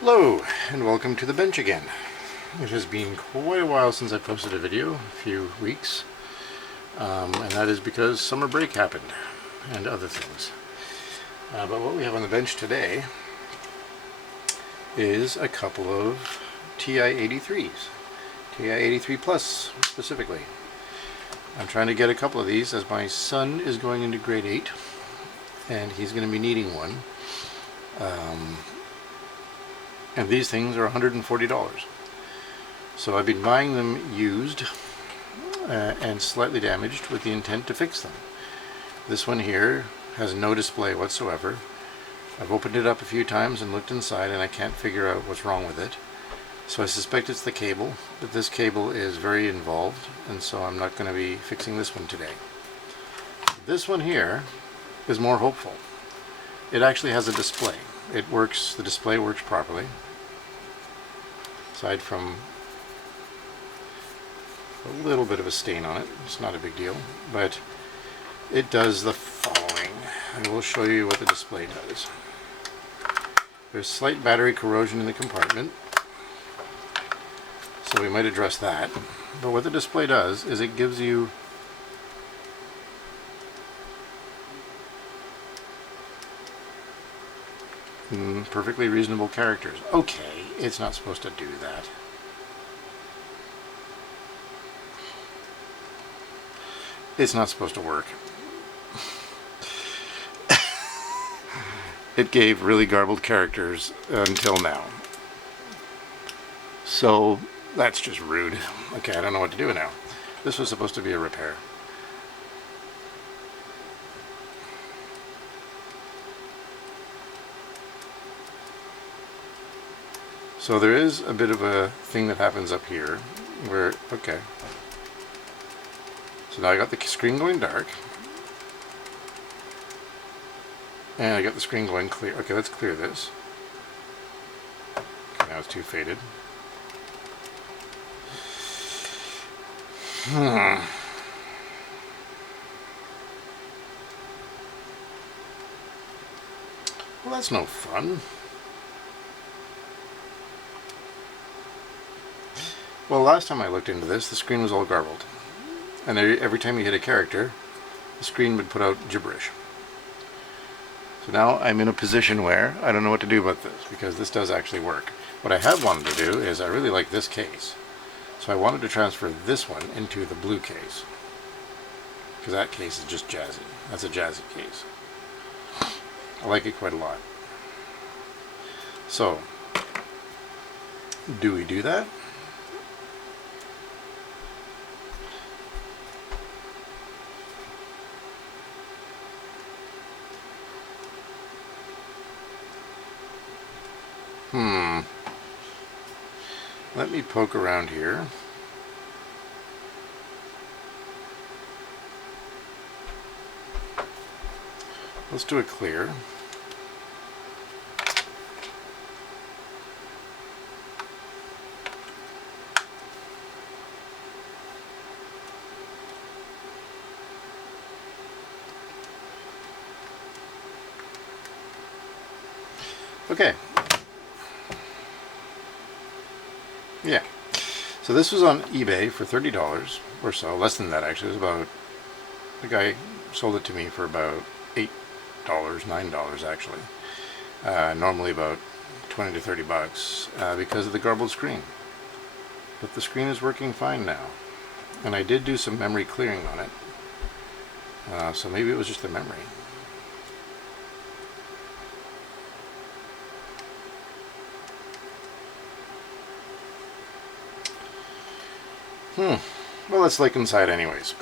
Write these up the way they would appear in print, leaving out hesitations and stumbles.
Hello, and welcome to the bench again. It has been quite a while since I posted a video, a few weeks, and that is because summer break happened, and other things. But what we have on the bench today is a couple of Ti83s, Ti83 Plus specifically. I'm trying to get a couple of these as my son is going into grade 8, and he's going to be needing one. And these things are $140. So I've been buying them used and slightly damaged with the intent to fix them. This one here has no display whatsoever. I've opened it up a few times and looked inside, and I can't figure out what's wrong with it. So I suspect it's the cable, but this cable is very involved, and so I'm not going to be fixing this one today. This one here is more hopeful. It actually has a display. It works, the display works properly, aside from a little bit of a stain on it. It's not a big deal, but it does the following. I will show you what the display does. There's slight battery corrosion in the compartment, so we might address that. But what the display does is it gives you perfectly reasonable characters. Okay, it's not supposed to do that. It's not supposed to work. It gave really garbled characters until now. So that's just rude. Okay, I don't know what to do now. This was supposed to be a repair. So there is a bit of a thing that happens up here where, okay. So now I got the screen going dark. And I got the screen going clear. Okay, let's clear this. Okay, now it's too faded. Well, that's no fun. Well, last time I looked into this, the screen was all garbled. And every time you hit a character, the screen would put out gibberish. So now I'm in a position where I don't know what to do about this, because this does actually work. What I have wanted to do is I really like this case. So I wanted to transfer this one into the blue case, because that case is just jazzy. That's a jazzy case. I like it quite a lot. So, do we do that? Let me poke around here. Let's do a clear. Okay. Yeah. So this was on eBay for $30 or so, less than that actually. It was about, the guy sold it to me for about $8, $9 actually. Normally about 20 to 30 bucks because of the garbled screen. But the screen is working fine now. And I did do some memory clearing on it. So maybe it was just the memory. Well, let's look inside anyways.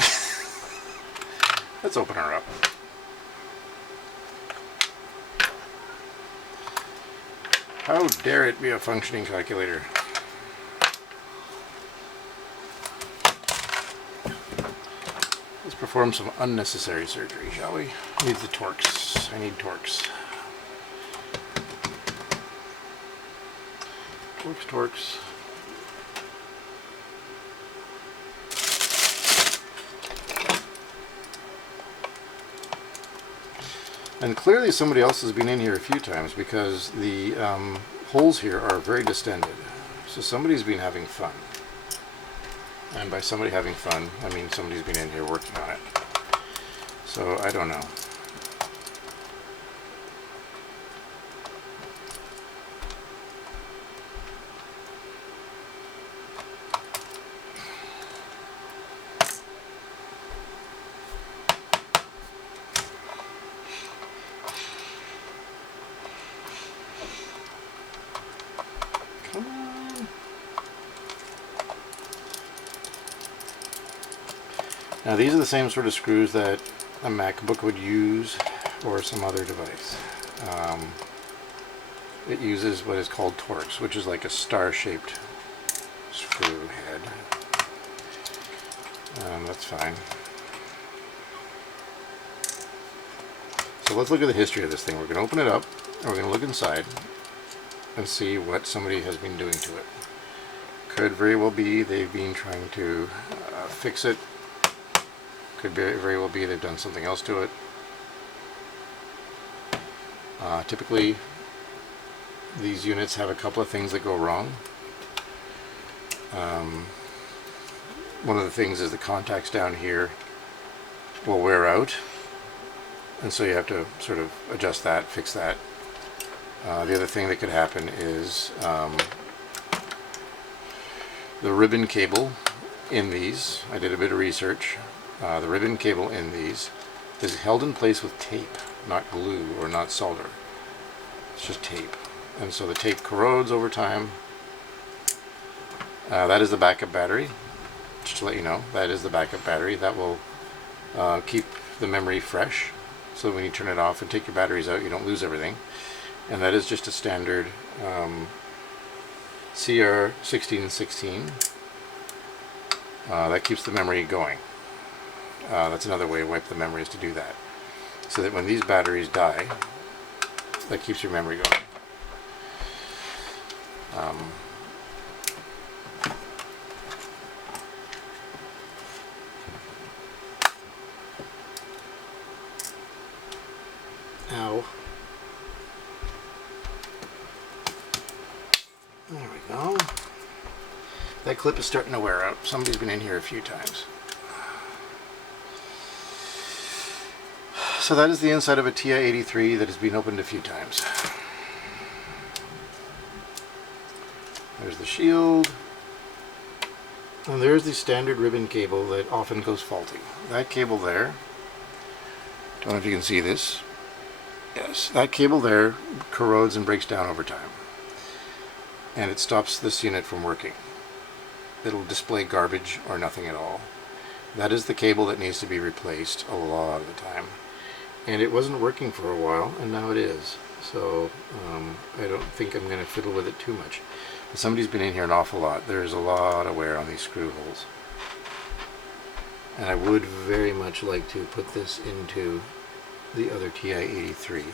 Let's open her up. How dare it be a functioning calculator? Let's perform some unnecessary surgery, shall we? Needs the Torx. I need Torx. Torx. And clearly somebody else has been in here a few times, because the holes here are very distended. So somebody's been having fun. And by somebody having fun, I mean somebody's been in here working on it. So I don't know. Come on. Now these are the same sort of screws that a MacBook would use, or some other device. It uses what is called Torx, which is like a star-shaped screw head. That's fine. So let's look at the history of this thing. We're going to open it up, and we're going to look inside and see what somebody has been doing to it. Could very well be they've been trying to fix it. Could very well be they've done something else to it. Typically, these units have a couple of things that go wrong. One of the things is the contacts down here will wear out, and so you have to sort of adjust that, fix that. The other thing that could happen is the ribbon cable in these. I did a bit of research. The ribbon cable in these is held in place with tape, not glue or not solder. It's just tape. And so the tape corrodes over time. That is the backup battery. Just to let you know, that is the backup battery. That will keep the memory fresh, so when you turn it off and take your batteries out, you don't lose everything. And that is just a standard CR1616. That keeps the memory going. That's another way to wipe the memory, is to do that, so that when these batteries die, that keeps your memory going. Now, there we go. That clip is starting to wear out. Somebody's been in here a few times. So that is the inside of a Ti83 that has been opened a few times. There's the shield, and there's the standard ribbon cable that often goes faulty. That cable there, don't know if you can see this. Yes, that cable there corrodes and breaks down over time, and it stops this unit from working. It'll display garbage or nothing at all. That is the cable that needs to be replaced a lot of the time. And it wasn't working for a while, and now it is. So I don't think I'm going to fiddle with it too much. But somebody's been in here an awful lot. There's a lot of wear on these screw holes. And I would very much like to put this into the other Ti83,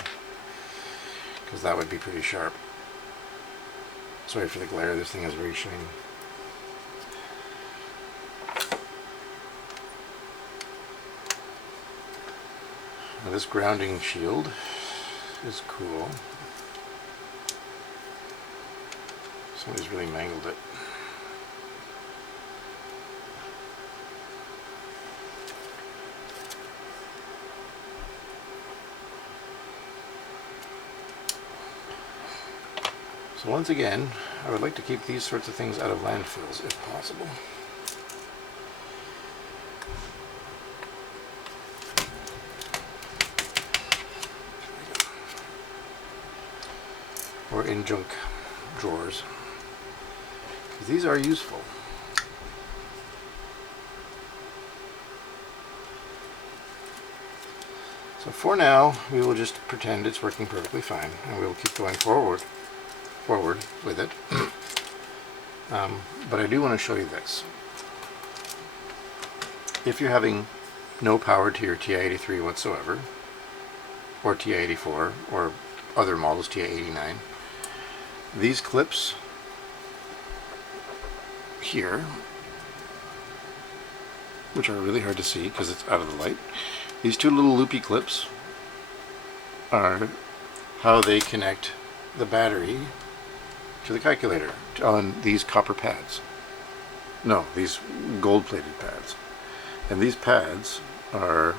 because that would be pretty sharp. Sorry for the glare, this thing is very shiny. Now this grounding shield is cool. Somebody's really mangled it. So once again, I would like to keep these sorts of things out of landfills if possible. Or in junk drawers. These are useful. So for now, we will just pretend it's working perfectly fine, and we will keep going forward with it. But I do want to show you this. If you're having no power to your Ti83 whatsoever, or Ti84, or other models, Ti89, these clips here, which are really hard to see because it's out of the light, these two little loopy clips are how they connect the battery to the calculator on these copper pads. No, these gold-plated pads. And these pads are,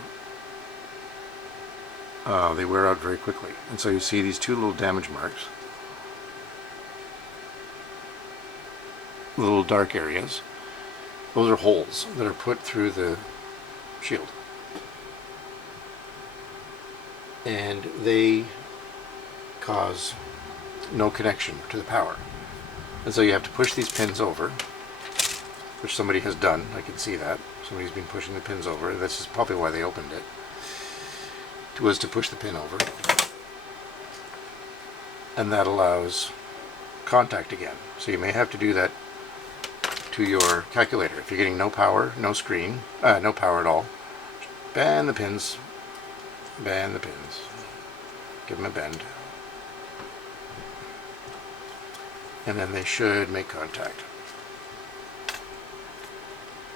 they wear out very quickly. And so you see these two little damage marks, little dark areas. Those are holes that are put through the shield. And they cause no connection to the power. And so you have to push these pins over, which somebody has done. I can see that. Somebody's been pushing the pins over. This is probably why they opened it, was to push the pin over. And that allows contact again. So you may have to do that to your calculator. If you're getting no power, no screen, no power at all, bend the pins, give them a bend, and then they should make contact.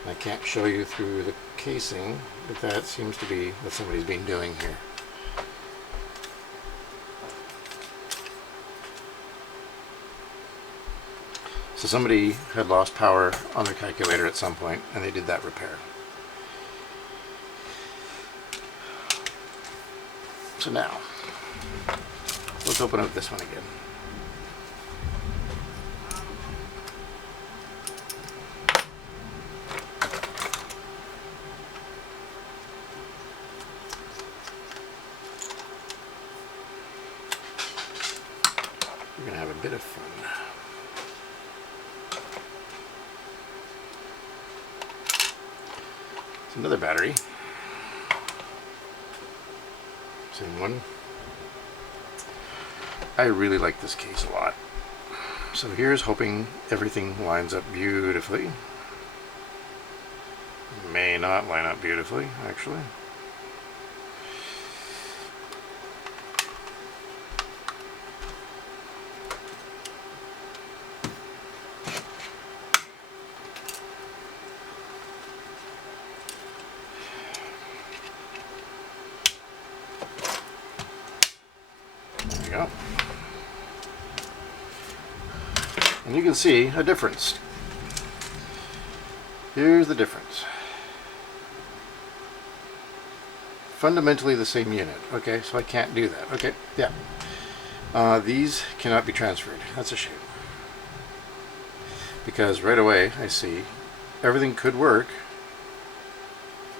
I can't show you through the casing, but that seems to be what somebody's been doing here. So somebody had lost power on their calculator at some point, and they did that repair. So now, let's open up this one again. We're going to have a bit of fun. It's another battery. Same one. I really like this case a lot. So here's hoping everything lines up beautifully. May not line up beautifully, actually. There you go. And you can see a difference. Here's the difference. Fundamentally the same unit. Okay, so I can't do that. Okay, yeah. These cannot be transferred. That's a shame. Because right away I see everything could work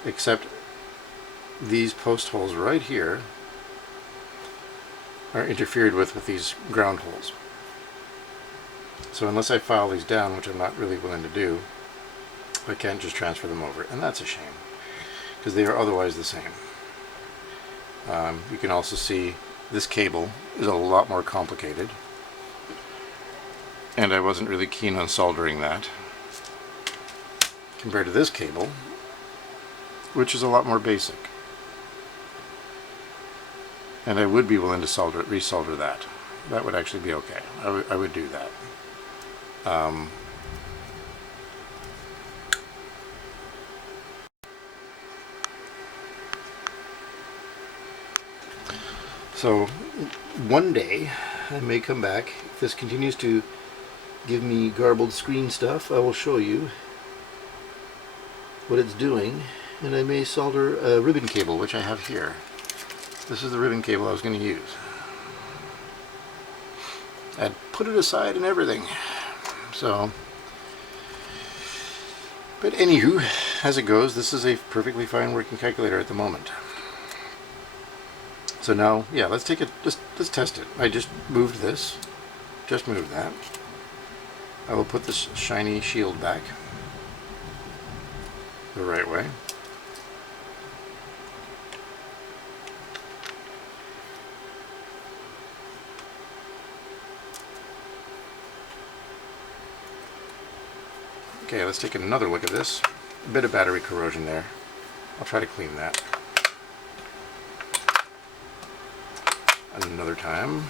except these post holes right here are interfered with these ground holes. So unless I file these down, which I'm not really willing to do, I can't just transfer them over, and that's a shame because they are otherwise the same. You can also see this cable is a lot more complicated, and I wasn't really keen on soldering that compared to this cable, which is a lot more basic. And I would be willing to resolder that. That would actually be okay. I would do that. So one day I may come back. If this continues to give me garbled screen stuff, I will show you what it's doing, and I may solder a ribbon cable, which I have here. This is the ribbon cable I was going to use. I'd put it aside and everything. So, but anywho, as it goes, this is a perfectly fine working calculator at the moment. So now, yeah, let's take it, let's test it. I just moved this, just moved that. I will put this shiny shield back the right way. Okay, let's take another look at this. A bit of battery corrosion there. I'll try to clean that another time.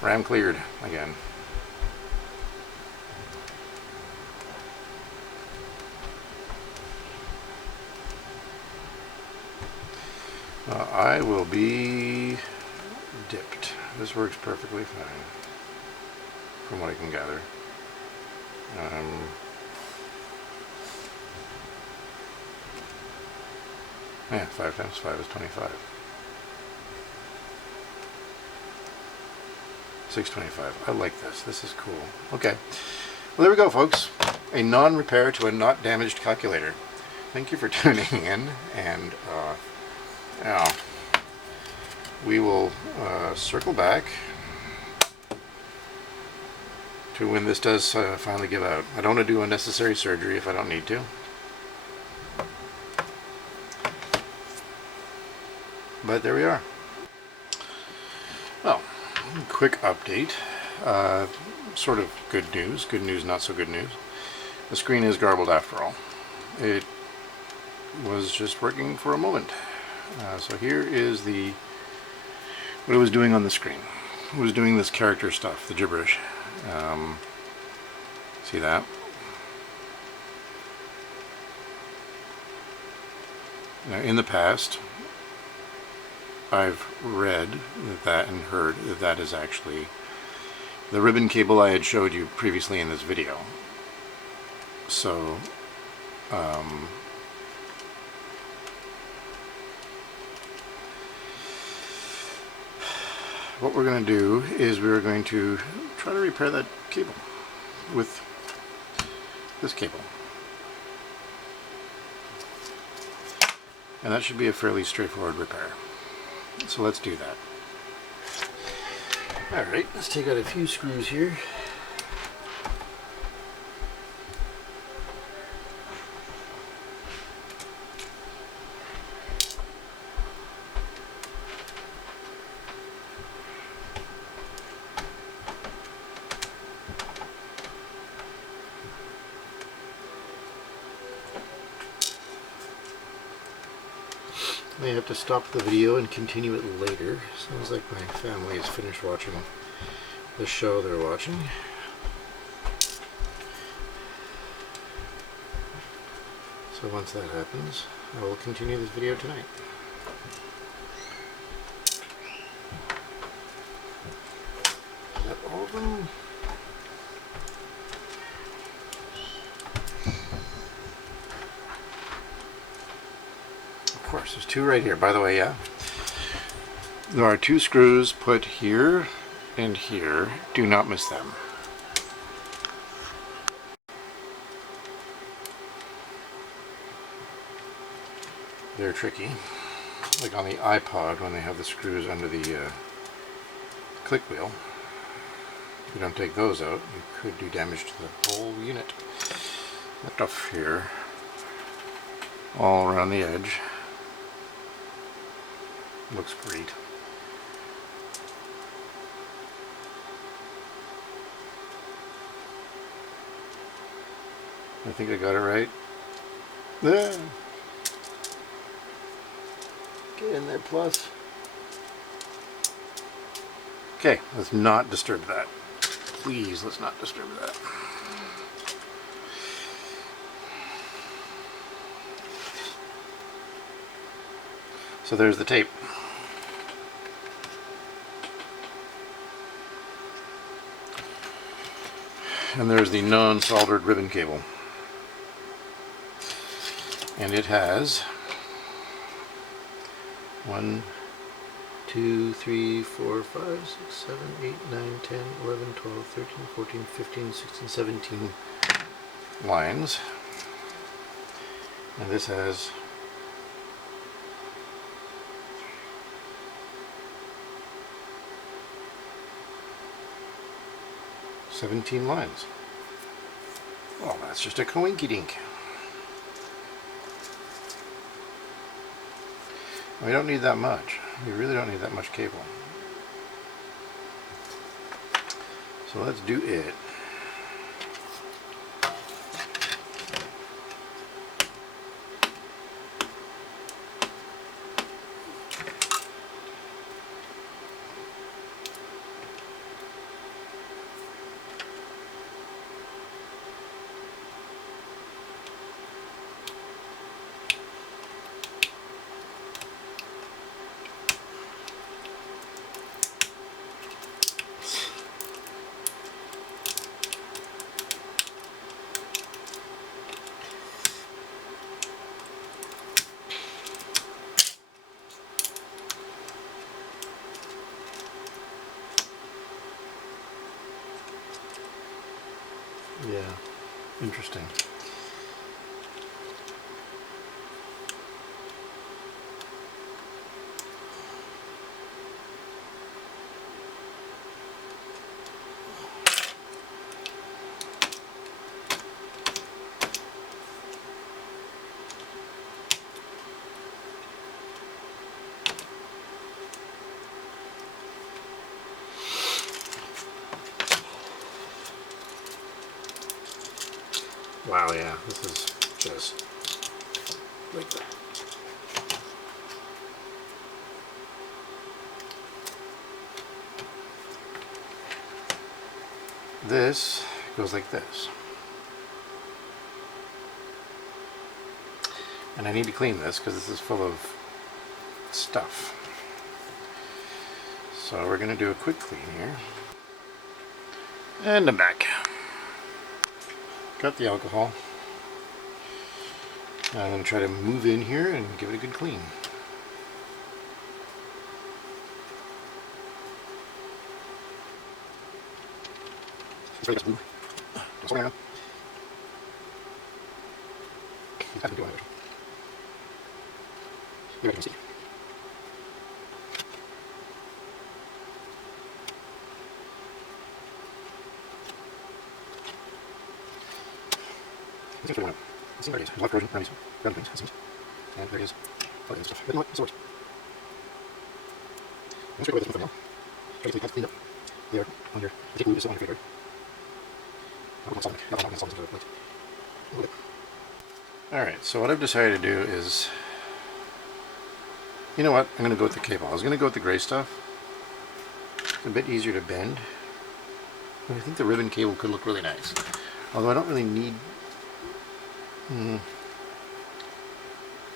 RAM cleared again. I will be dipped. this works perfectly fine, from what I can gather. Yeah, 5 times 5 is 25. 625. I like this. This is cool. Okay. Well, there we go, folks. A non-repair to a not damaged calculator. Thank you for tuning in, and yeah, we will circle back to when this does finally give out. I don't want to do unnecessary surgery if I don't need to. But there we are. Well, quick update. Sort of good news. Good news, not so good news. The screen is garbled after all. It was just working for a moment. So here is what it was doing on the screen. It was doing this character stuff, the gibberish. See that? Now, in the past, I've read that and heard that that is actually the ribbon cable I had showed you previously in this video. So, what we're going to do is we're going to try to repair that cable with this cable. And that should be a fairly straightforward repair. So let's do that. Alright, let's take out a few screws here. I may have to stop the video and continue it later. Sounds like my family has finished watching the show they're watching. So once that happens, I will continue this video tonight. Is that all of them? Of course, there's two right here. By the way, yeah, there are two screws put here and here. Do not miss them. They're tricky. Like on the iPod when they have the screws under the click wheel. If you don't take those out, you could do damage to the whole unit. Stuff here, all around the edge. Looks great. I think I got it right. There. Get in there, plus. Okay, let's not disturb that. Please, let's not disturb that. So there's the tape. And there's the non-soldered ribbon cable. And it has 1, 2, 3, 4, 5, 6, 7, 8, 9, 10, 11, 12, 13, 14, 15, 16, 17 lines. And this has 17 lines. Well, that's just a coinky-dink. We don't need that much. We really don't need that much cable. So let's do it. Yeah, interesting. Wow, yeah, this is just like that. This goes like this. And I need to clean this because this is full of stuff. So we're going to do a quick clean here. And I'm back. Got the alcohol. Now I'm going to try to move in here and give it a good clean. There's a lot of corrosion around these ground things, it seems. And there is all the stuff. But you know what? This works. I'm sure with this one for now. Try to clean up there on your, I think glue is on your favorite. Alright, so what I've decided to do is, you know what, I'm going to go with the cable. I was going to go with the gray stuff. It's a bit easier to bend. But I think the ribbon cable could look really nice. Although I don't really need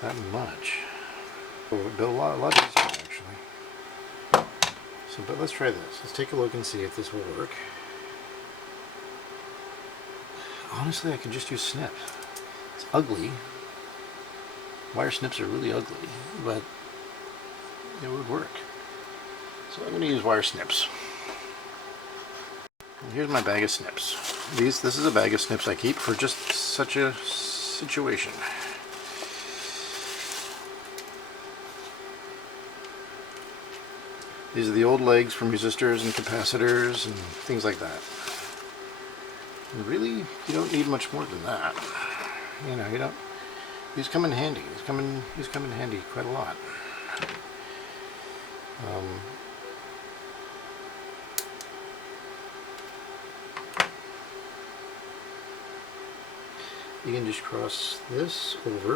that much. Oh, a lot easier actually. So, but let's try this. Let's take a look and see if this will work. Honestly, I can just use snip. It's ugly. Wire snips are really ugly, but it would work. So I'm going to use wire snips. And here's my bag of snips. This is a bag of snips I keep for just such a situation. These are the old legs from resistors and capacitors and things like that. And really, you don't need much more than that. You know, you don't. These come in handy. These come in handy quite a lot. You can just cross this over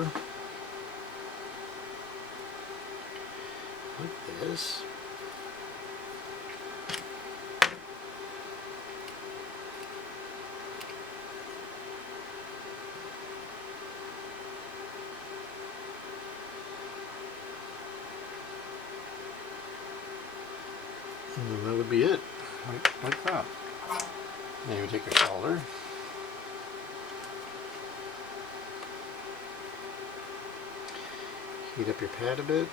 like this. And then that would be it, like that. Then you take your solder. Heat up your pad a bit.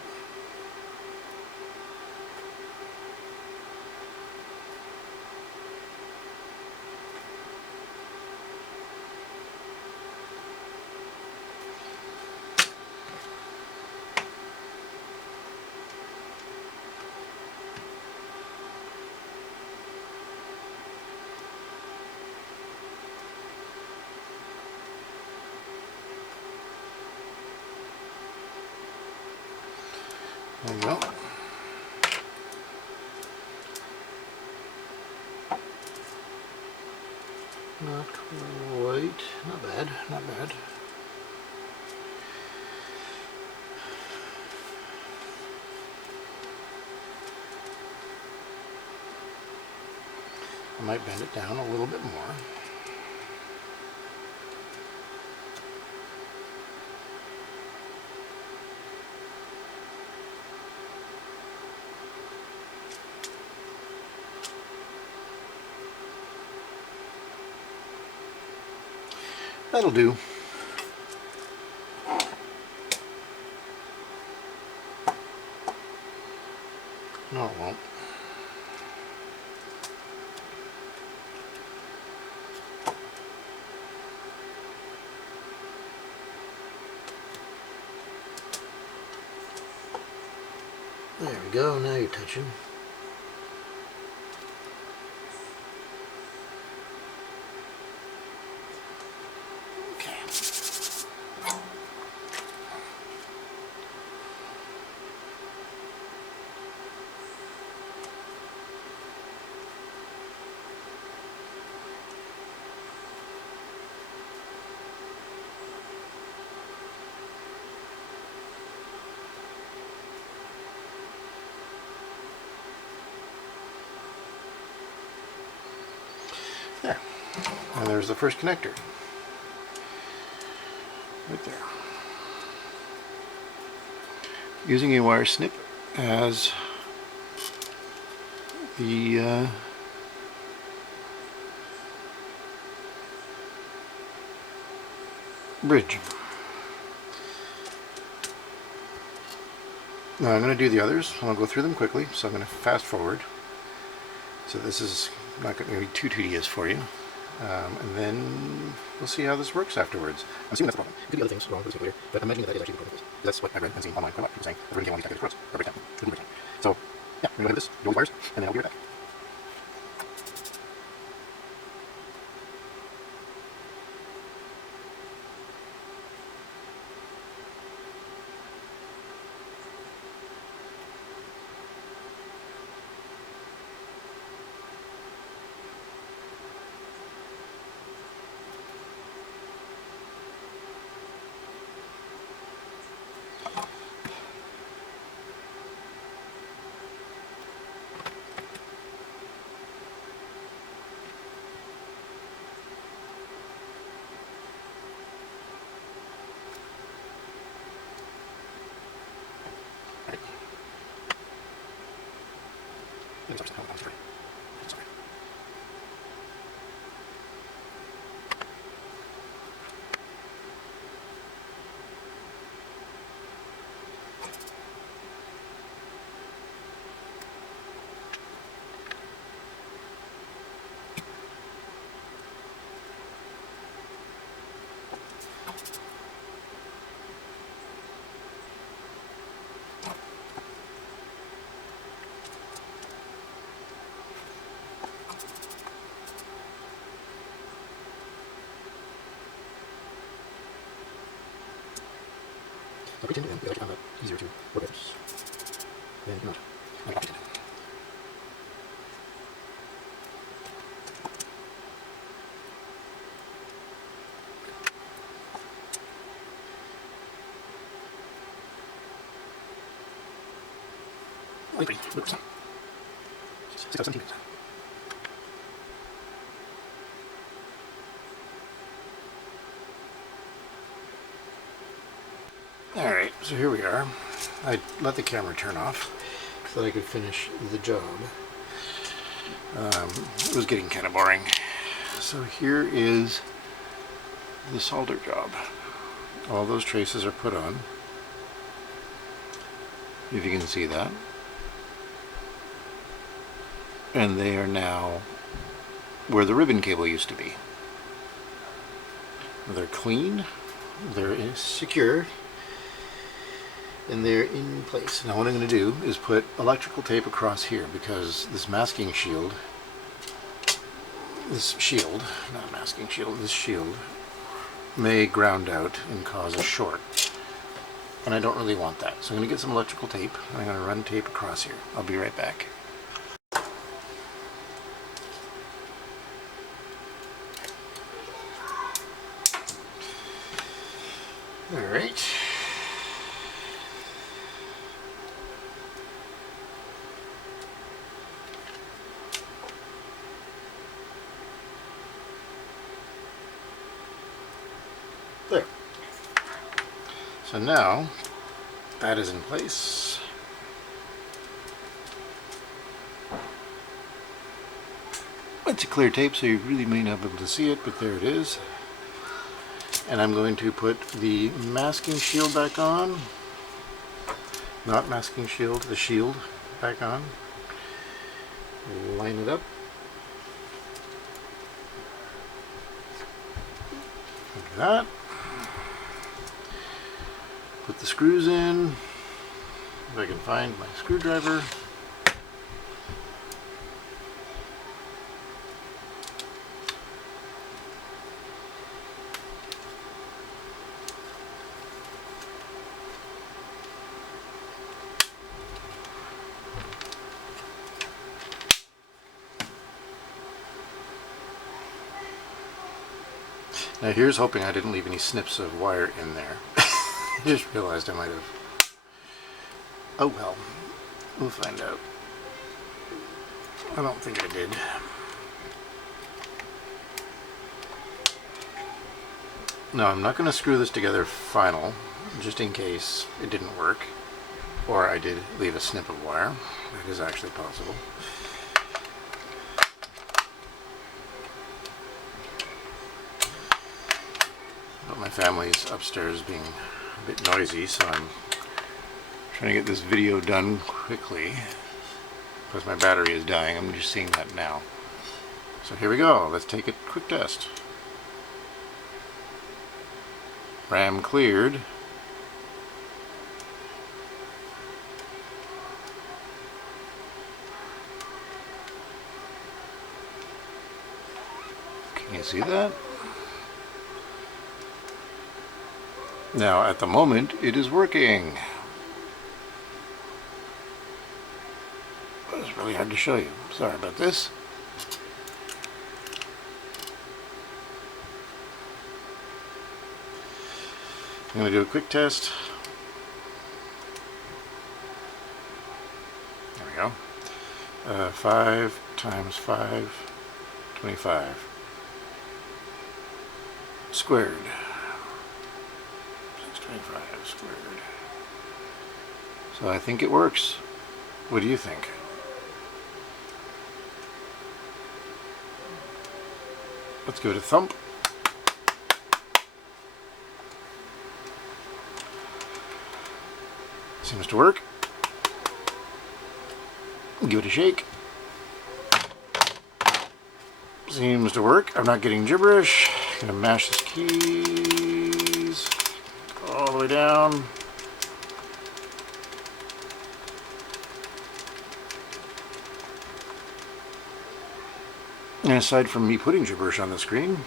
There you go. Not quite. Not bad. Not bad. I might bend it down a little bit more. That'll do. No, it won't. we go. Now you're touching. Okay. There. And there's the first connector. Right there. Using a wire snip as the bridge. Now I'm going to do the others. I'll go through them quickly, so I'm going to fast forward. So this is not going to be too tedious for you. And then we'll see how this works afterwards. I'm assuming that's the problem. Could be other things wrong with this computer, but I'm imagining that is actually the problem. That's what I read and seen online quite a lot. People saying that the cable on these calculators corrupts or breaks down. Couldn't break down. So yeah, we're going to go ahead with this, do all the wires, and then I'll be right back. I'll pretend to them, because I found that easier to work with than not. I'll pretend. Only pretty, 100%. 6 out of 17 minutes. Alright, so here we are. I let the camera turn off so that I could finish the job. It was getting kind of boring. So here is the solder job. All those traces are put on, if you can see that. And they are now where the ribbon cable used to be. They're clean, they're secure, and they're in place. Now what I'm going to do is put electrical tape across here, because this masking shield, this shield may ground out and cause a short, and I don't really want that. So I'm going to get some electrical tape and I'm going to run tape across here. I'll be right back. All right. There. So now that is in place. It's a clear tape, so you really may not be able to see it, but there it is. And I'm going to put the masking shield back on. Not masking shield, the shield back on. Line it up. Like that. Put the screws in. If I can find my screwdriver. Now here's hoping I didn't leave any snips of wire in there. I just realized I might have. Oh well, we'll find out. I don't think I did. No, I'm not going to screw this together final, just in case it didn't work. Or I did leave a snip of wire. That is actually possible. But my family's upstairs being a bit noisy, so I'm trying to get this video done quickly. Because my battery is dying, I'm just seeing that now. So here we go, let's take a quick test. RAM cleared. Can you see that? Now at the moment it is working. But it's really hard to show you. Sorry about this. I'm going to do a quick test. There we go. 5 times 5, 25. Squared. 625 squared. So I think it works. What do you think? Let's give it a thump. Seems to work. Give it a shake. Seems to work. I'm not getting gibberish. Gonna mash this keys all the way down. And aside from me putting gibberish on the screen,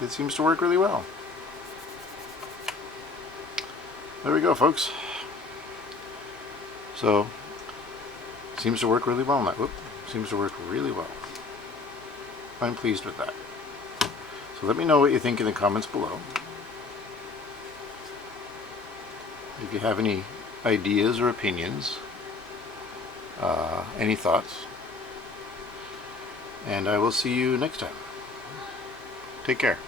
it seems to work really well. There we go, folks. So, seems to work really well. Seems to work really well. I'm pleased with that. So let me know what you think in the comments below. If you have any ideas or opinions, any thoughts. And I will see you next time. Take care.